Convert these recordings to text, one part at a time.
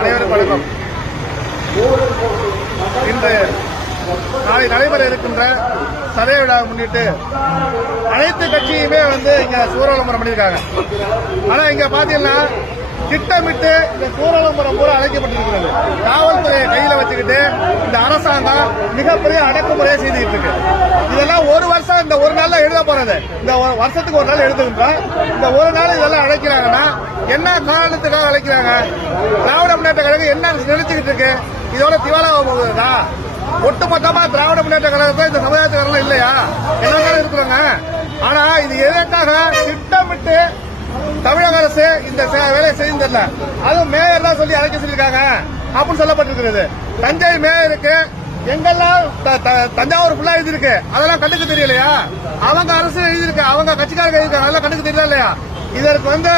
அனைவருக்கும் வணக்கம். இன்று நாளை நடைபெற இருக்கின்ற சதய விழாவை முன்னிட்டு அனைத்து கட்சியுமே இங்க சூரவிளம்பரம் பண்ணியிருக்காங்க. ஆனா இங்க பாத்தீங்கன்னா திட்டமிட்டு இந்த சூரவிளம்பரம் பூரா அழைக்கப்பட்டிருக்கிறது. காவல்துறையை கையில வச்சுக்கிட்டு இந்த அரசாங்கம் மிகப்பெரிய அடக்குமுறையை செய்துட்டு இருக்கு. இதெல்லாம் ஒரு வருஷம் இந்த ஒரு நாள்ல எழுத போறது. இந்த வருஷத்துக்கு ஒரு நாள் எழுதுகின்றோம். இந்த ஒரு நாள் இதெல்லாம் அழைக்கிறாங்கன்னா என்ன காரணத்துக்காக அழைக்கிறாங்க? திராவிட முன்னேற்ற கழகம் என்ன நினைச்சுக்கிட்டு இருக்கு? இதோட திவாலாக போகுதா? ஒட்டுமொத்தமா திராவிட முன்னேற்ற கழகத்தை இந்த சமுதாயத்துக்காரங்க இல்லையா? எல்லாரும் இருக்கிறாங்க. ஆனா இது எதற்காக திட்டமிட்டு தமிழக அரசு இந்த வேலையை செய்ததில்ல. அதுவும் மேயர் தான் சொல்லி அழைக்க சொல்லியிருக்காங்க அப்படின்னு சொல்லப்பட்டிருக்கிறது. தஞ்சை மேயருக்கு எங்கெல்லாம் தஞ்சாவூர் ஃபுல்லா எழுதிருக்கு, அதெல்லாம் கண்டுக்கு தெரியலையா? அவங்க அரசு எழுதியிருக்கு, அவங்க கட்சிக்காரங்க எழுதிருக்காங்க, அதெல்லாம் கண்டுக்கு தெரியல இல்லையா? இதற்கு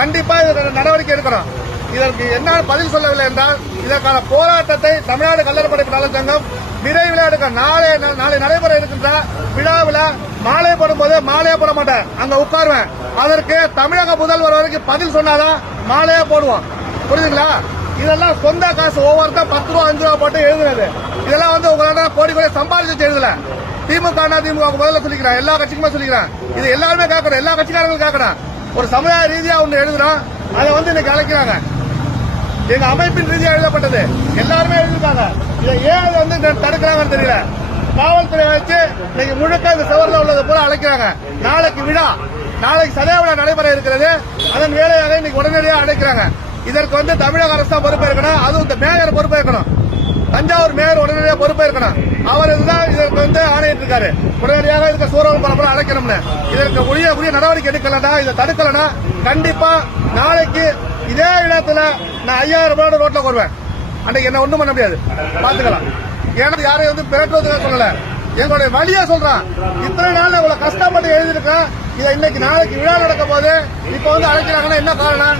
கண்டிப்பா நடவடிக்கை எடுக்கிறோம். இதற்கு என்ன பதில் சொல்லவில்லை என்றால் இதற்கான போராட்டத்தை தமிழ்நாடு கல்லறைப்படை நலச் சங்கம் விரைவில் எடுக்க நாளை நடைபெற இருக்கின்ற விழாவில் மாலை போடும்போது மாலையே போட மாட்டேன், அங்க உட்காருவேன். அதற்கு தமிழக முதல்வர் வரைக்கும் பதில் சொன்னாதான் மாலையே போடுவோம். புரியுதுங்களா? இதெல்லாம் சொந்த காசு, ஒவ்வொருத்தரும் 10 ரூபா 5 ரூபா போட்டு எழுதுனது. இதெல்லாம் உங்களால கோடி கோடி சம்பாதிச்சு எழுதல. திமுக முதல்ல சொல்லிக்கிறேன், எல்லா கட்சிக்குமே சொல்லிக்கிறேன். இது எல்லாருமே கேட்கணும், எல்லா கட்சிக்காரங்களும் கேட்கணும். ஒரு சமுதாய ரீதியா ஒன்று எழுதுறோம், அதை இன்னைக்கு அழைக்கிறாங்க. எங்க அமைப்பின் ரீதியா எழுதப்பட்டது, எல்லாருமே எழுதிருக்காங்க. இதை ஏன் தடுக்கிறாங்கன்னு தெரியல. காவல்துறை வச்சு இன்னைக்கு முழுக்க இந்த சவரில் உள்ளது போல அழைக்கிறாங்க. நாளைக்கு விழா, நாளைக்கு சதய விழா நடைபெற இருக்கிறது. அதன் வேலையாக இன்னைக்கு உடனடியாக அழைக்கிறாங்க. இதற்கு தமிழக அரசு தான் பொறுப்பேற்கணும். அதுவும் இந்த மேயர் பொறுப்பேற்கணும். தஞ்சாவூர் மேயர் உடனடியாக பொறுப்பேற்கணும். அவர் தான் இதற்கு ஆணையிட்டு இருக்காரு. உடனடியாக இதுக்கு சூரவிளம்பரம் அழைக்கணும்னு. இதற்கு உரிய நடவடிக்கை எடுக்கலன்னா, இதை தடுக்கலன்னா கண்டிப்பா நாளைக்கு இதே இடத்துல நான் 5000 ரூபாயோட ரோட்ல வருவேன். அன்னைக்கு என்ன ஒண்ணும் பண்ண முடியாது, பாத்துக்கலாம். ஏன்னா யாரையும் பிறட்டுவதுக்காக சொல்லல, எங்களுடைய வழியா சொல்றான். இத்தனை நாள் இவ்வளவு கஷ்டப்பட்டு எழுதிருக்கேன். இதை இன்னைக்கு நாளைக்கு விழா நடக்க போது இப்ப அழைக்கிறாங்கன்னா என்ன காரணம்?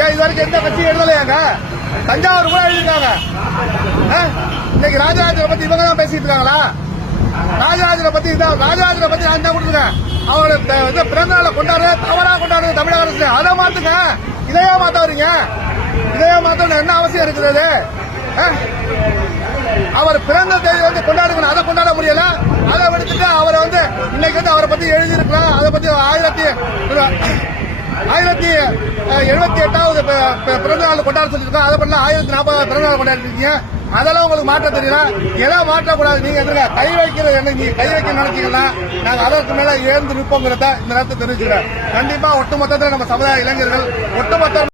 ஏன் இது வரைக்கும் எந்த கட்சியும் எழுதலையாங்க? தஞ்சாவூர் கூட எழுதிருக்காங்க. இன்னைக்கு ராஜராஜரை பத்தி இவங்க தான் பேசிட்டு இருக்காங்களா? ராஜராஜரை பத்தி நான் தான் கொடுத்துருக்கேன். அவரோட பிறந்த நாளை தவறா கொண்டாடுறது தமிழக அரசு. அதை மாத்துங்க, இதையே மாத்த வரீங்க. இதையே மாத்த என்ன அவசியம் இருக்கிறது? அவர் பிறந்த தேதி கொண்டாடுங்க, அதை கொண்டாட முடியல. அதை விடுத்துட்டு அவரை இன்னைக்கு அவரை பத்தி எழுதியிருக்கலாம். அதை பத்தி 1078வது பிறந்த நாள் கொண்டாட சொல்லியிருக்கோம். அதை பண்ணல 1040 பிறந்த நாள் கொண்டாடி இருக்கீங்க. அதெல்லாம் உங்களுக்கு மாற்ற தெரியல. எல்லாம் மாற்றக்கூடாது. நீங்க கை வைக்கிறது என்ன? நீங்க கை வைக்க நினைச்சீங்கன்னா நாங்க அதற்கு மேல ஏந்து நிற்போங்கிறத இந்த நேரத்தை தெரிவிச்சுக்கிறேன். கண்டிப்பா ஒட்டுமொத்தத்தில் நம்ம சமுதாய இளைஞர்கள் ஒட்டுமொத்த